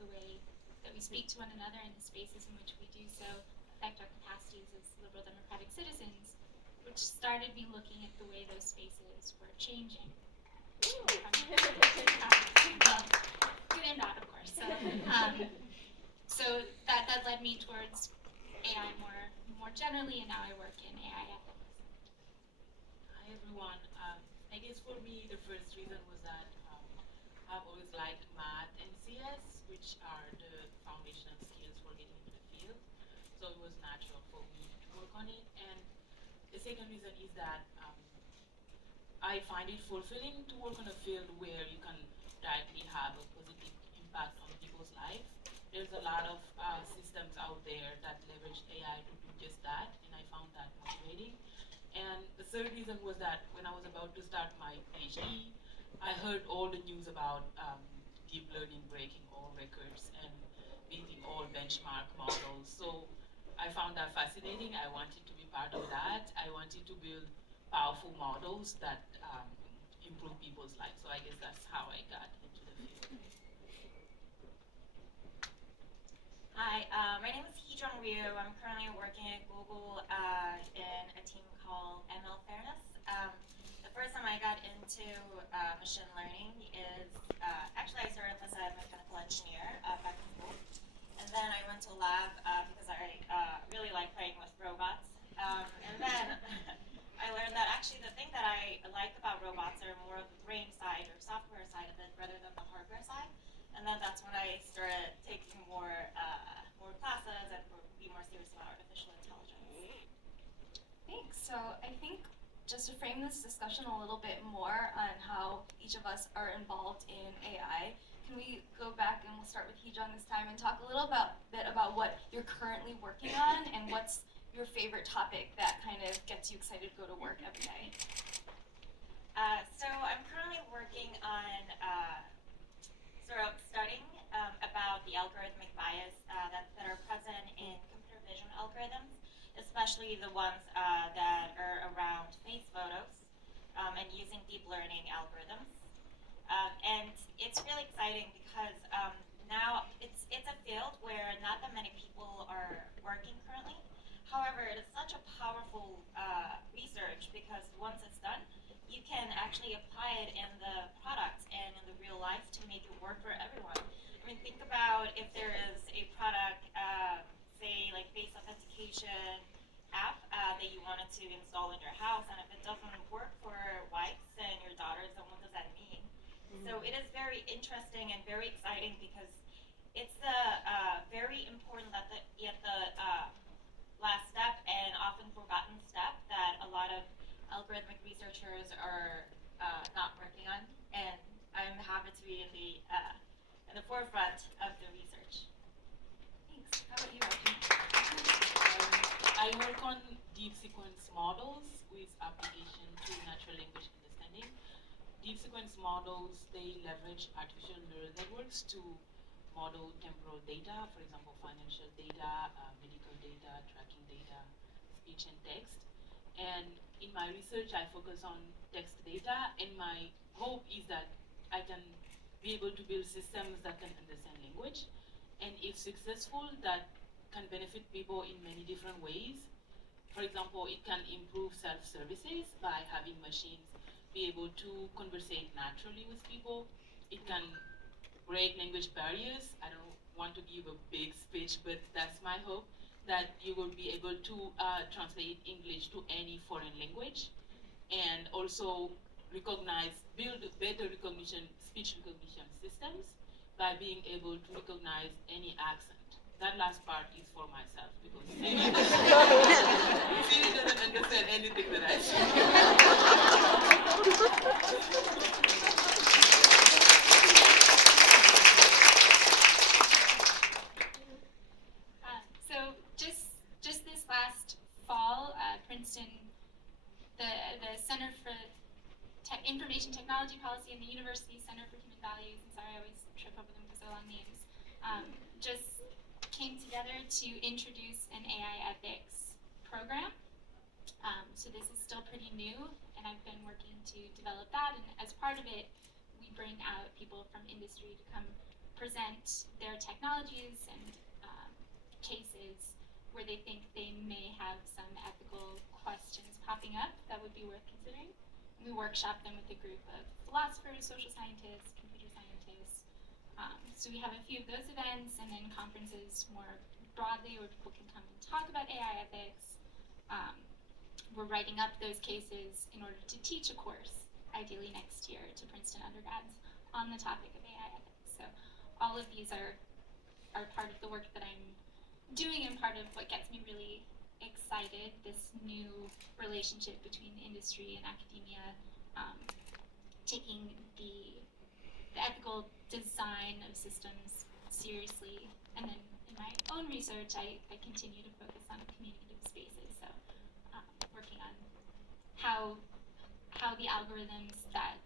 the way that we speak to one another in the spaces in which we do so affect our capacities as liberal democratic citizens, which started me looking at the way those spaces were changing. Well, good and bad, of course. So that led me towards AI more generally, and now I work in AI ethics. Hi everyone. I guess for me the first reason was that I've always liked math and CS, which are the foundational skills for getting into the field. So it was natural for me to work on it. And the second reason is that I find it fulfilling to work on a field where you can directly have a positive impact on people's life. There's a lot of systems out there that leverage AI to do just that, and I found that motivating. And the third reason was that when I was about to start my PhD, I heard all the news about deep learning breaking all records and beating all benchmark models. So I found that fascinating. I wanted to be part of that. I wanted to build powerful models that improve people's lives. So I guess that's how I got into the field. Hi, my name is Hee-Jung Ryu. I'm currently working at Google in a team called ML Fairness. The first time I got into machine learning is, actually I started as a mechanical engineer back in school. And then I went to a lab because I really like playing with robots. And then I learned that actually the thing that I like about robots are more of the brain side or software side of it rather than the hardware side. And then that's when I started taking more classes and be more serious about artificial intelligence. Thanks. So I think just to frame this discussion a little bit more on how each of us are involved in AI, can we go back and we'll start with Hee-Jung this time and talk a little bit about what you're currently working on and what's your favorite topic that kind of gets you excited to go to work every day? So I'm currently working on sort of studying about the algorithmic bias that are present in computer vision algorithms, especially the ones that are around face photos and using deep learning algorithms. And it's really exciting because now it's a field where not that many people are working currently. However, it is such a powerful research because once it's done, you can actually apply it in the product and in the real life to make it work for everyone. I mean, think about if there is a product, say like face authentication app that you wanted to install in your house, and if it doesn't work for wives and your daughters, then what does that mean? So it is very interesting and very exciting because it's a very important yet the last step and often forgotten step that a lot of algorithmic researchers are not working on, and I'm happy to be in the forefront of the research. Thanks. How about you, Arjun? I work on deep sequence models with application to natural language understanding. Deep sequence models, they leverage artificial neural networks to model temporal data, for example, financial data, medical data, tracking data, speech and text. And in my research, I focus on text data, and my hope is that I can be able to build systems that can understand language, and if successful, that can benefit people in many different ways. For example, it can improve self-services by having machines be able to conversate naturally with people. It can break language barriers. I don't want to give a big speech, but that's my hope, that you will be able to translate English to any foreign language, and also build better speech recognition systems by being able to recognize any accent. That last part is for myself because Siri doesn't understand anything that I say. So just this last fall, Princeton, the Center for Information Technology Policy and the University Center for Human Values, and sorry, I always trip over them because they're long names, just came together to introduce an AI ethics program. So this is still pretty new, and I've been working to develop that, and as part of it, we bring out people from industry to come present their technologies and cases where they think they may have some ethical questions popping up that would be worth considering. And we workshop them with a group of philosophers, social scientists, computer scientists. So we have a few of those events, and then conferences more broadly where people can come and talk about AI ethics. We're writing up those cases in order to teach a course, ideally next year, to Princeton undergrads on the topic of AI ethics. So all of these are part of the work that I'm doing and part of what gets me really excited, this new relationship between industry and academia, taking the ethical design of systems seriously. And then in my own research, I continue to focus on communicative spaces. So working on how the algorithms that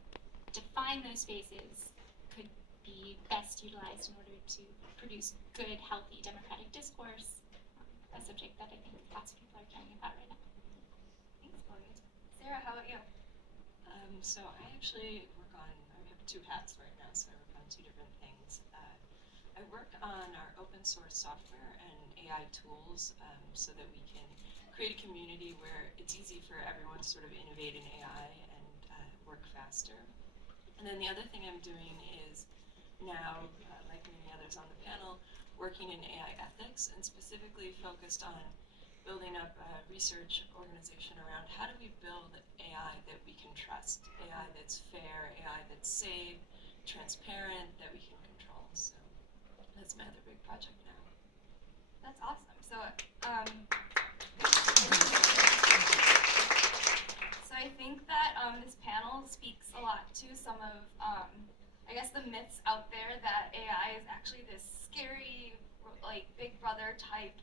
define those spaces could be best utilized in order to produce good, healthy, democratic discourse, a subject that I think lots of people are caring about right now. Thanks, Chloe. Sarah, how about you? So I actually I have two hats right now, so I work on two different things. I work on our open source software and AI tools so that we can create a community where it's easy for everyone to sort of innovate in AI and work faster. And then the other thing I'm doing is now, like many others on the panel, working in AI ethics and specifically focused on building up a research organization around how do we build AI that we can trust, AI that's fair, AI that's safe, transparent, that we can control. So that's my other big project now. That's awesome. So I think that this panel speaks a lot to some of, I guess, the myths out there that AI is actually this scary, like, big brother type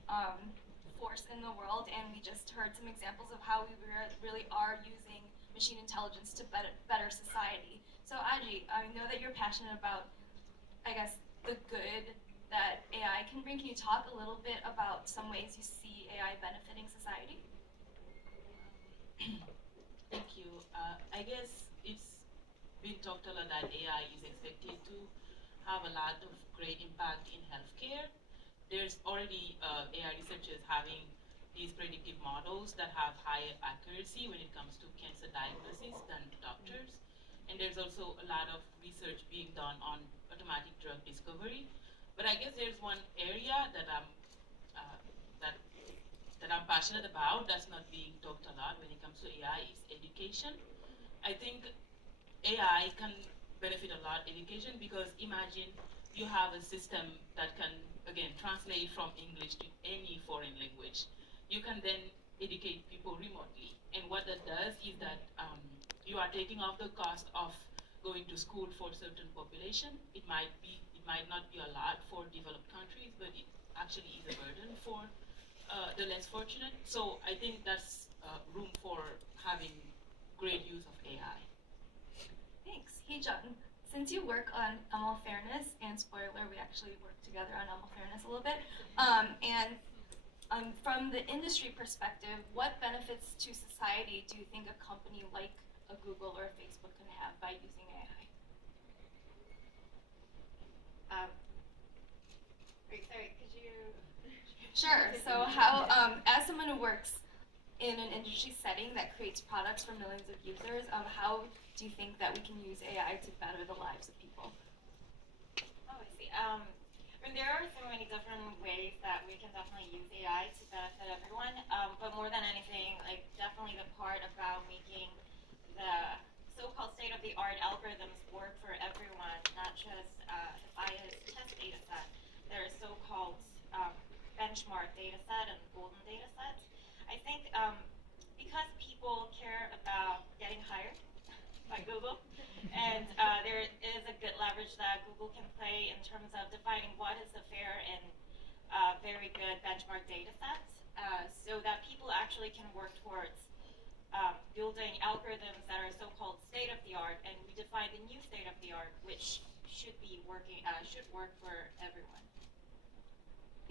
force in the world, and we just heard some examples of how we really are using machine intelligence to better society. So Aji, I know that you're passionate about, I guess, the good that AI can bring. Can you talk a little bit about some ways you see AI benefiting society? Thank you. I guess it's been talked a lot that AI is expected to have a lot of great impact in healthcare. There's already AI researchers having these predictive models that have higher accuracy when it comes to cancer diagnosis than doctors. And there's also a lot of research being done on automatic drug discovery. But I guess there's one area that I'm passionate about that's not being talked a lot when it comes to AI is education. I think AI can benefit a lot education because imagine you have a system that can, again, translate from English to any foreign language. You can then educate people remotely. And what that does is that you are taking off the cost of going to school for a certain population. It might not be a lot for developed countries, but it actually is a burden for the less fortunate. So I think that's room for having great use of AI. Thanks. Hee-jung, since you work on ML fairness, and spoiler, we actually work together on ML fairness a little bit, from the industry perspective, what benefits to society do you think a company like a Google or a Facebook can have by using AI? Sorry, could you? Sure. So how, as someone who works in an industry setting that creates products for millions of users, how do you think that we can use AI to better the lives of people? Oh, I see. I mean, there are so many different ways that we can definitely use AI to benefit everyone. But more than anything, like definitely the part about making the so-called state-of-the-art algorithms work for everyone, not just the biased test data set. There are so-called benchmark data set and golden data sets. I think because people care about getting hired by Google, and there is a good leverage that Google can play in terms of defining what is a fair and very good benchmark data set, so that people actually can work towards building algorithms that are so-called state-of-the-art, and we define the new state-of-the-art, which should work for everyone.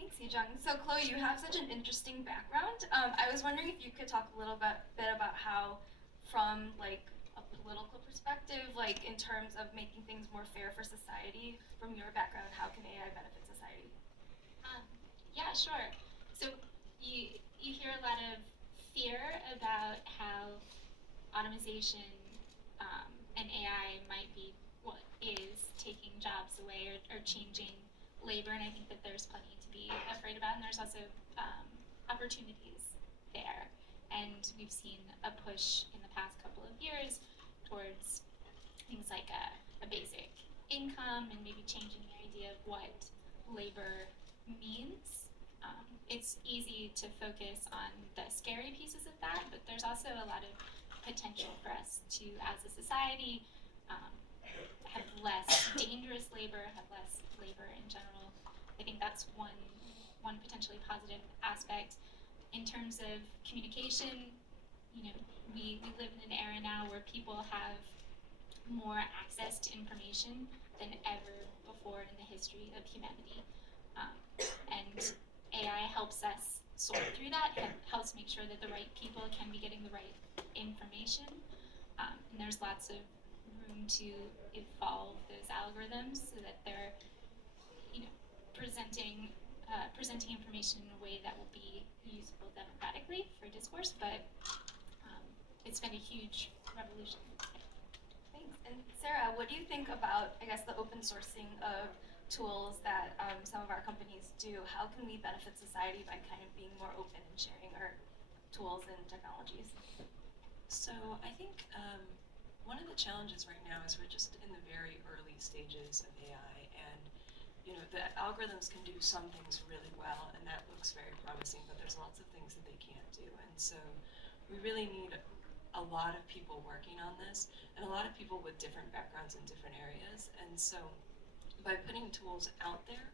Thanks, Hee-jung. So Chloe, you have such an interesting background. I was wondering if you could talk a little bit about how, from like a a political perspective, like in terms of making things more fair for society? From your background, how can AI benefit society? Yeah, sure. So you hear a lot of fear about how automation and AI might be what is taking jobs away or changing labor, and I think that there's plenty to be afraid about, and there's also opportunities there. And we've seen a push in the past couple of years towards things like a basic income and maybe changing the idea of what labor means. It's easy to focus on the scary pieces of that, but there's also a lot of potential for us to, as a society, have less dangerous labor, have less labor in general. I think that's one potentially positive aspect. In terms of communication, we live in an era now where people have more access to information than ever before in the history of humanity. And AI helps us sort through that, helps make sure that the right people can be getting the right information. And there's lots of room to evolve those algorithms so that they're, presenting information in a way that will be useful democratically for discourse, but it's been a huge revolution. Thanks. And Sarah, what do you think about, I guess, the open sourcing of tools that some of our companies do? How can we benefit society by kind of being more open and sharing our tools and technologies? So I think one of the challenges right now is we're just in the very early stages of AI, and the algorithms can do some things really well, and that looks very promising, but there's lots of things that they can't do. And so we really need a lot of people working on this, and a lot of people with different backgrounds in different areas. And so by putting tools out there,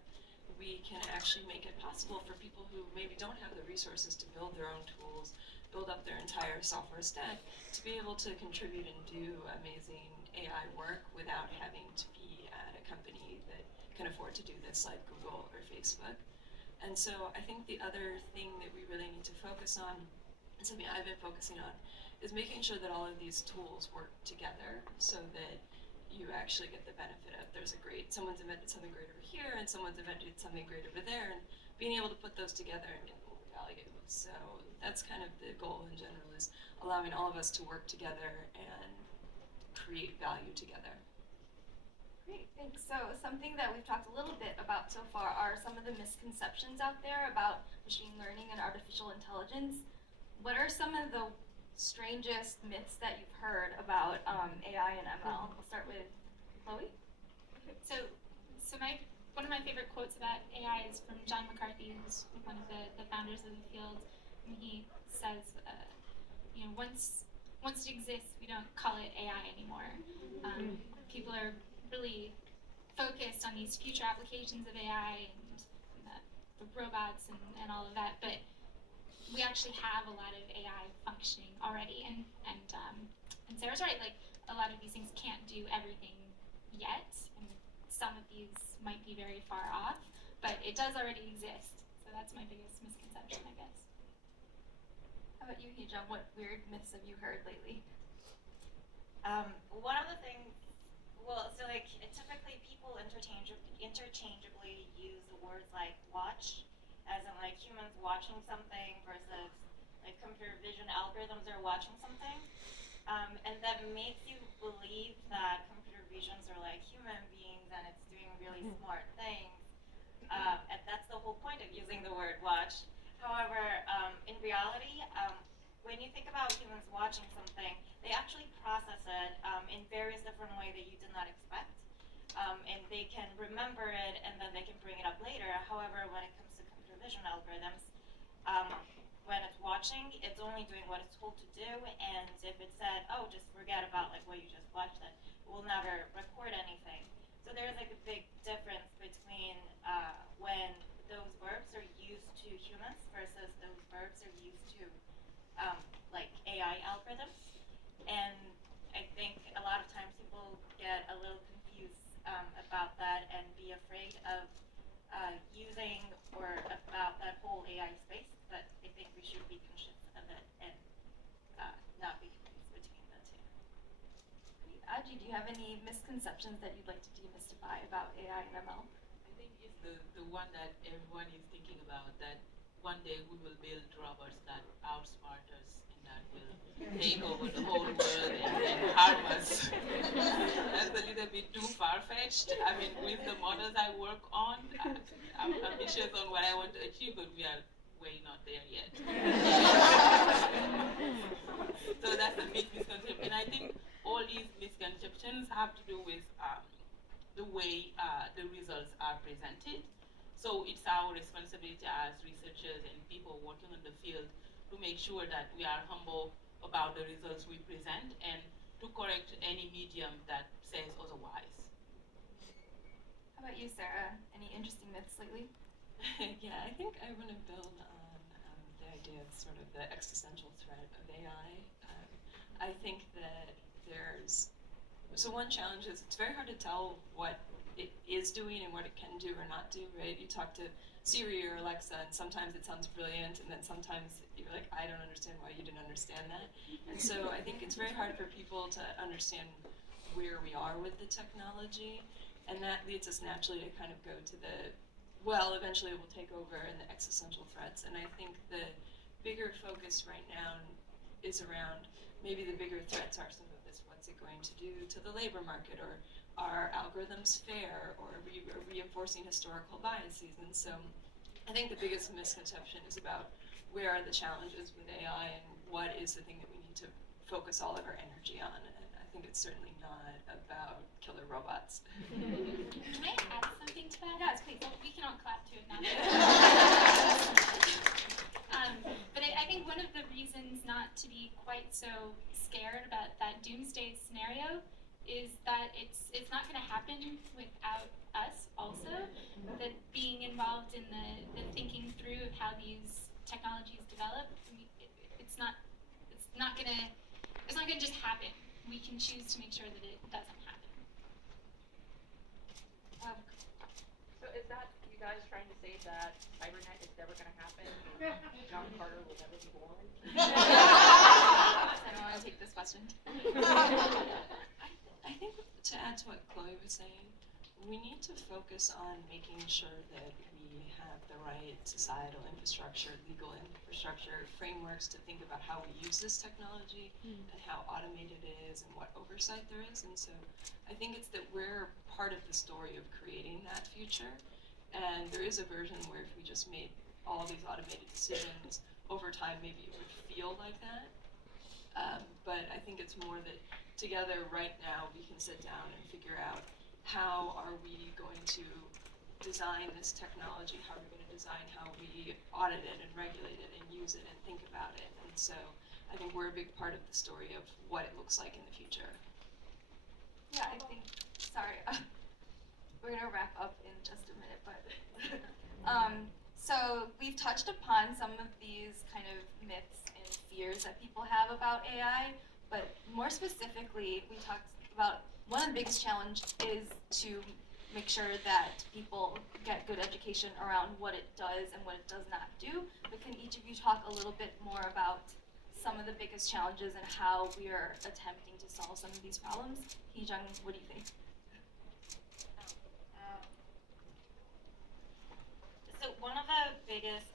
we can actually make it possible for people who maybe don't have the resources to build their own tools, build up their entire software stack, to be able to contribute and do amazing AI work without having to be at a company that can afford to do this, like Google or Facebook. And so I think the other thing that we really need to focus on, and something I've been focusing on, is making sure that all of these tools work together so that you actually get the benefit of someone's invented something great over here and someone's invented something great over there, and being able to put those together and get more value. So that's kind of the goal in general, is allowing all of us to work together and create value together. Great, thanks. So something that we've talked a little bit about so far are some of the misconceptions out there about machine learning and artificial intelligence. What are some of the strangest myths that you've heard about AI and ML? We'll start with Chloe. So one of my favorite quotes about AI is from John McCarthy, who's one of the founders of the field, and he says, once it exists, we don't call it AI anymore. People are really focused on these future applications of AI and the robots and all of that, but we actually have a lot of AI functioning already, and Sarah's right, like a lot of these things can't do everything yet, and some of these might be very far off, but it does already exist, so that's my biggest misconception, I guess. How about you, Hee-jung? What weird myths have you heard lately? One of the things, typically people interchangeably use the words like watch, as in like humans watching something versus like computer vision algorithms are watching something. And that makes you believe that computer visions are like human beings and it's doing really smart things. And that's the whole point of using the word watch. However, in reality, when you think about humans watching something, they actually process it in various different ways that you did not expect. And they can remember it and then they can bring it up later. However, when it comes to computer vision algorithms, when it's watching, it's only doing what it's told to do, and if it said, oh, just forget about like what you just watched, it will never record anything. So there's like a big difference between when those verbs are used to humans versus those verbs are used to like AI algorithms. And I think a lot of times people get a little confused about that and be afraid of using or about that whole AI space, but I think we should be conscious of it and not be confused between the two. Haji, do you have any misconceptions that you'd like to demystify about AI and ML? I think it's the one that everyone is thinking about, that one day we will build robots that outsmart us and that will take over the whole world and harm us. That's a little bit too far-fetched. I mean, with the models I work on, I'm ambitious on what I want to achieve, but we are way not there yet. So that's a big misconception. And I think all these misconceptions have to do with the way the results are presented. So it's our responsibility as researchers and people working in the field to make sure that we are humble about the results we present and to correct any medium that says otherwise. How about you, Sarah? Any interesting myths lately? Yeah, I think I want to build on the idea of sort of the existential threat of AI. I think that so one challenge is it's very hard to tell what it is doing and what it can do or not do, right? You talk to Siri or Alexa and sometimes it sounds brilliant and then sometimes you're like, I don't understand why you didn't understand that. And so I think it's very hard for people to understand where we are with the technology, and that leads us naturally to kind of go to eventually it will take over and the existential threats. And I think the bigger focus right now is around maybe the bigger threats are some of this, what's it going to do to the labor market, or are algorithms fair, or reinforcing historical biases? And so I think the biggest misconception is about where are the challenges with AI and what is the thing that we need to focus all of our energy on. And I think it's certainly not about killer robots. Can I add something to that? Yes, please. Well, we can all clap to it now. But I think one of the reasons not to be quite so scared about that doomsday scenario is that it's not going to happen without us also. That being involved in the thinking through of how these technologies develop, it's not going to just happen. We can choose to make sure that it doesn't happen. So is that you guys trying to say that cybernet is never going to happen? John Carter will never be born? Does anyone want to take this question? I think to add to what Chloe was saying, we need to focus on making sure that we have the right societal infrastructure, legal infrastructure, frameworks to think about how we use this technology and how automated it is and what oversight there is. And so I think it's that we're part of the story of creating that future. And there is a version where if we just made all these automated decisions over time, maybe it would feel like that. But I think it's more that together right now we can sit down and figure out how are we going to design this technology, how are we going to design how we audit it and regulate it and use it and think about it. And so I think we're a big part of the story of what it looks like in the future. Yeah, I think, sorry, we're going to wrap up in just a minute, but so we've touched upon some of these kind of myths and fears that people have about AI, but more specifically, we talked about one of the biggest challenge is to make sure that people get good education around what it does and what it does not do. But can each of you talk a little bit more about some of the biggest challenges and how we are attempting to solve some of these problems? Hee-jung, what do you think? So one of the biggest,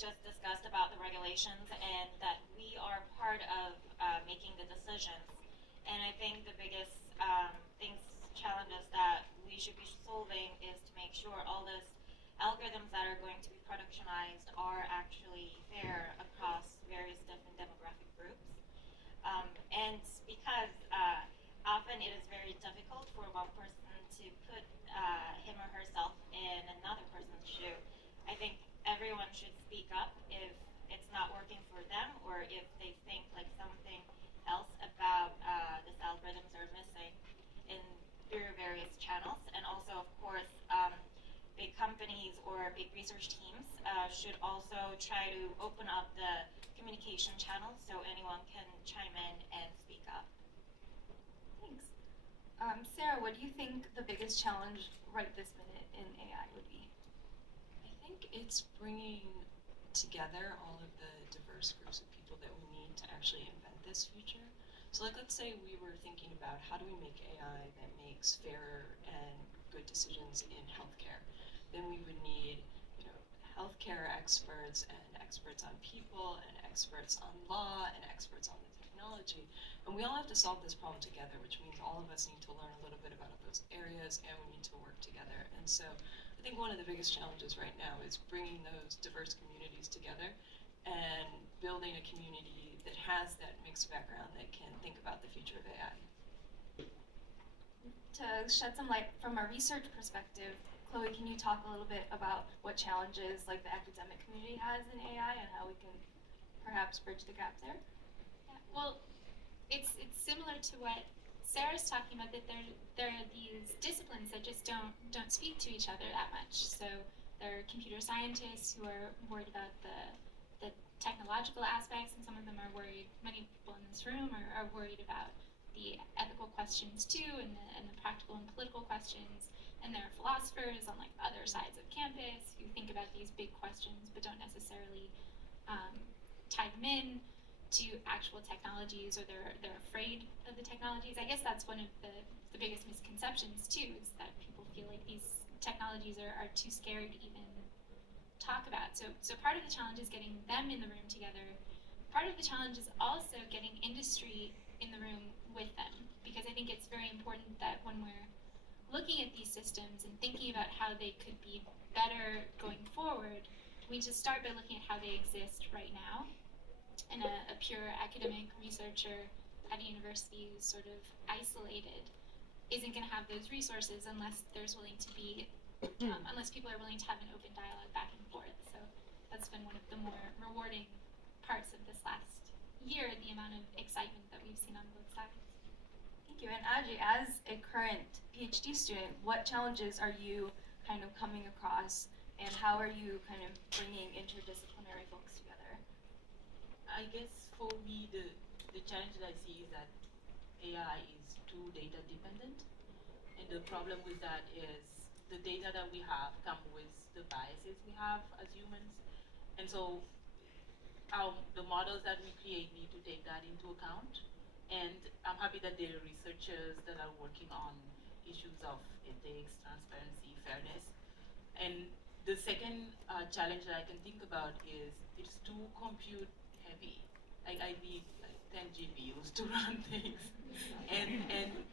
just discussed about the regulations and that we are part of making the decisions. And I think the biggest challenges that we should be solving is to make sure all these algorithms that are going to be productionized are actually fair across various different demographic groups. And because often it is very difficult for one person to put him or herself in another person's shoe, I think everyone should speak up if it's not working for them or if they think like something else about these algorithms are missing through various channels. And also, of course, big companies or big research teams should also try to open up the communication channels so anyone can chime in and speak up. Thanks. Sarah, what do you think the biggest challenge right this minute in AI would be? I think it's bringing together all of the diverse groups of people that we need to actually invent this future. So like, let's say we were thinking about how do we make AI that makes fairer and good decisions in healthcare. Then we would need, you know, healthcare experts and experts on people and experts on law and experts on the technology. And we all have to solve this problem together, which means all of us need to learn a little bit about those areas and we need to work together. And so I think one of the biggest challenges right now is bringing those diverse communities together and building a community that has that mixed background that can think about the future of AI. To shed some light from a research perspective, Chloe, can you talk a little bit about what challenges like the academic community has in AI and how we can perhaps bridge the gap there? Yeah, well, it's similar to what Sarah's talking about, that there are these disciplines that just don't speak to each other that much. So there are computer scientists who are worried about the technological aspects, and some of them are worried, many people in this room are worried about the ethical questions too, and the practical and political questions. And there are philosophers on like other sides of campus who think about these big questions but don't necessarily tie them in to actual technologies, or they're afraid of the technologies. I guess that's one of the biggest misconceptions too, is that people feel like these technologies are too scary to even talk about. So part of the challenge is getting them in the room together. Part of the challenge is also getting industry in the room with them, because I think it's very important that when we're looking at these systems and thinking about how they could be better going forward, we just start by looking at how they exist right now. And a pure academic researcher at a university who's sort of isolated isn't going to have those resources unless there's willing to be, unless people are willing to have an open dialogue back and forth. So that's been one of the more rewarding parts of this last year, the amount of excitement that we've seen on both sides. Thank you. And Aji, as a current PhD student, what challenges are you kind of coming across, and how are you kind of bringing interdisciplinary folks together? I guess for me, the challenge that I see is that AI is too data dependent, and the problem with that is the data that we have come with the biases we have as humans, and so the models that we create need to take that into account. And I'm happy that there are researchers that are working on issues of ethics, transparency, fairness. And the second challenge that I can think about is it's too compute heavy. Like I need like 10 GPUs to run things. And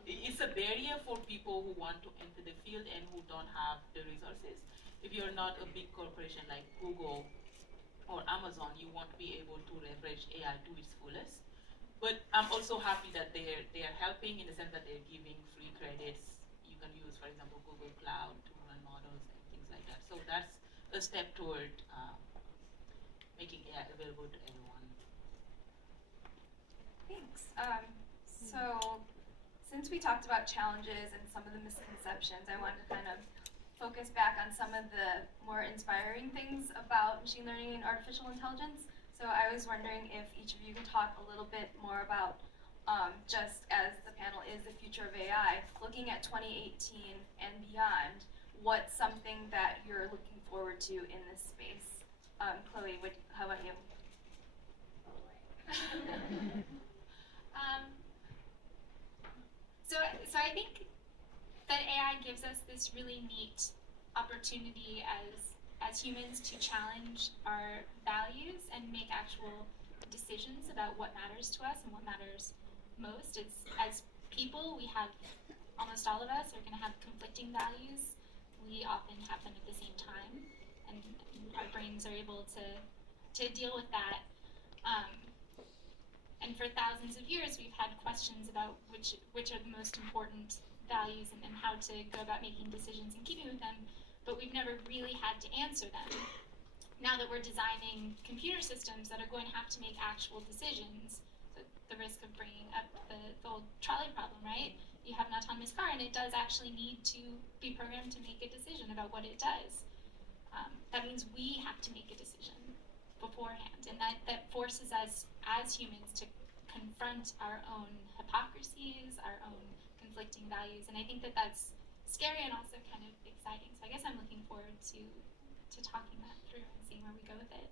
it's a barrier for people who want to enter the field and who don't have the resources. If you're not a big corporation like Google or Amazon, you won't be able to leverage AI to its fullest. But I'm also happy that they're helping in the sense that they're giving free credits. You can use, for example, Google Cloud to run models and things like that. So that's a step toward making AI available to everyone. Thanks. So since we talked about challenges and some of the misconceptions, I wanted to kind of focus back on some of the more inspiring things about machine learning and artificial intelligence. So I was wondering if each of you could talk a little bit more about, just as the panel is the future of AI, looking at 2018 and beyond, what's something that you're looking forward to in this space? Chloe, how about you? So I think that AI gives us this really neat opportunity as humans to challenge our values and make actual decisions about what matters to us and what matters most. It's, as people, we have, almost all of us are going to have conflicting values. We often have them at the same time, and our brains are able to deal with that. And for thousands of years, we've had questions about which are the most important values and how to go about making decisions and keeping with them, but we've never really had to answer them. Now that we're designing computer systems that are going to have to make actual decisions, the risk of bringing up the old trolley problem, right? You have an autonomous car and it does actually need to be programmed to make a decision about what it does. That means we have to make a decision beforehand, and that forces us as humans to confront our own hypocrisies, our own conflicting values, and I think that that's scary and also kind of exciting. So I guess I'm looking forward to talking that through and seeing where we go with it.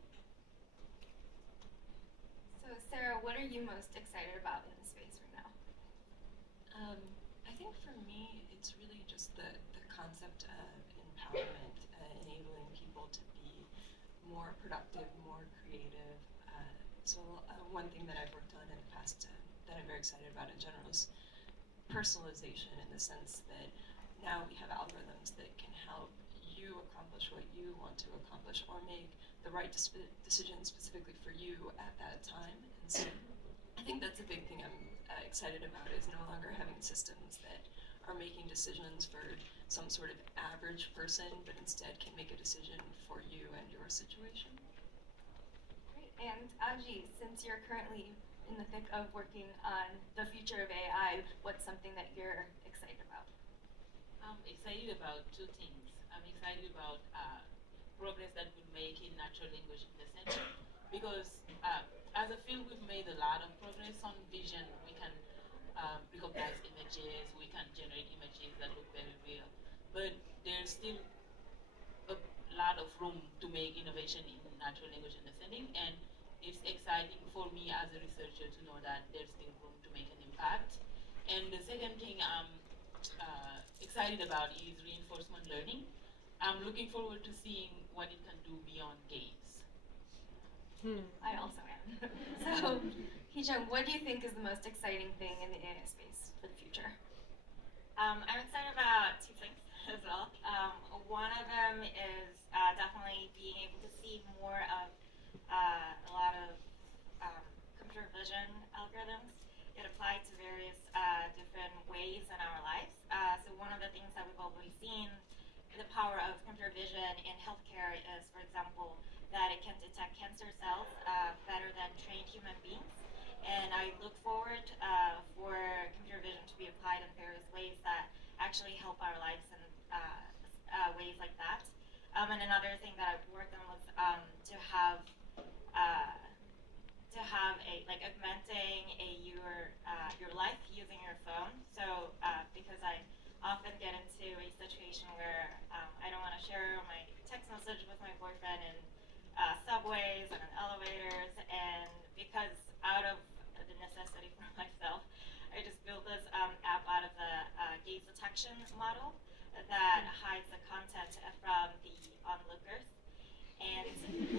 So Sarah, what are you most excited about in the space right now? I think for me, it's really just the concept of empowerment, enabling people to be more productive, more creative. One thing that I've worked on in the past that I'm very excited about in general is personalization, in the sense that now we have algorithms that can help you accomplish what you want to accomplish, or make the right decision specifically for you at that time. And so I think that's a big thing I'm excited about, is no longer having systems that are making decisions for some sort of average person, but instead can make a decision for you and your situation. Great. And Aji, since you're currently in the thick of working on the future of AI, what's something that you're excited about? I'm excited about two things. I'm excited about progress that we make in natural language understanding, because as a field we've made a lot of progress on vision. We can recognize images, we can generate images that look very real, but there's still a lot of room to make innovation in natural language understanding, and it's exciting for me as a researcher to know that there's still room to make an impact. And the second thing I'm excited about is reinforcement learning. I'm looking forward to seeing what it can do beyond games. I also am. So, Hee-jung, what do you think is the most exciting thing in the AI space for the future? I'm excited about two things as well. One of them is definitely being able to see more of a lot of computer vision algorithms get applied to various different ways in our lives. So one of the things that we've always seen the power of computer vision in healthcare is, for example, that it can detect cancer cells better than trained human beings. And I look forward for computer vision to be applied in various ways that actually help our lives in ways like that. And another thing that I've worked on was to have augmenting your life using your phone. So because I often get into a situation where I don't want to share my text message with my boyfriend in subways and in elevators, and because out of the necessity for myself, I just built this app out of the gaze detection model that hides the content from the onlookers. And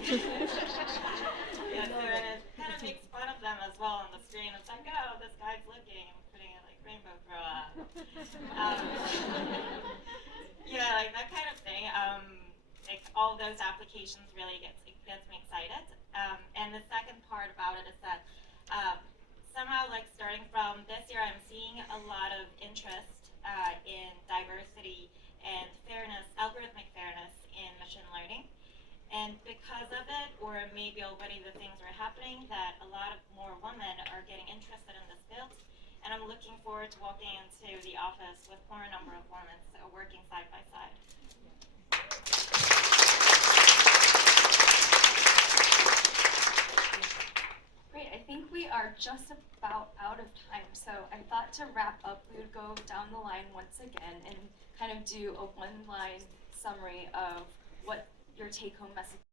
yeah, so it kind of makes fun of them as well on the screen. It's like, oh, this guy's looking, I'm putting a like rainbow throw up. Yeah, like that kind of thing. Like all those applications really gets me excited. And the second part about it is that somehow, like starting from this year, I'm seeing a lot of interest in diversity and fairness, algorithmic fairness in machine learning. And because of it, or maybe already the things are happening, that a lot of more women are getting interested in this field. And I'm looking forward to walking into the office with more number of women working side by side. Great, I think we are just about out of time. So I thought to wrap up, we would go down the line once again and kind of do a one-line summary of what your take-home message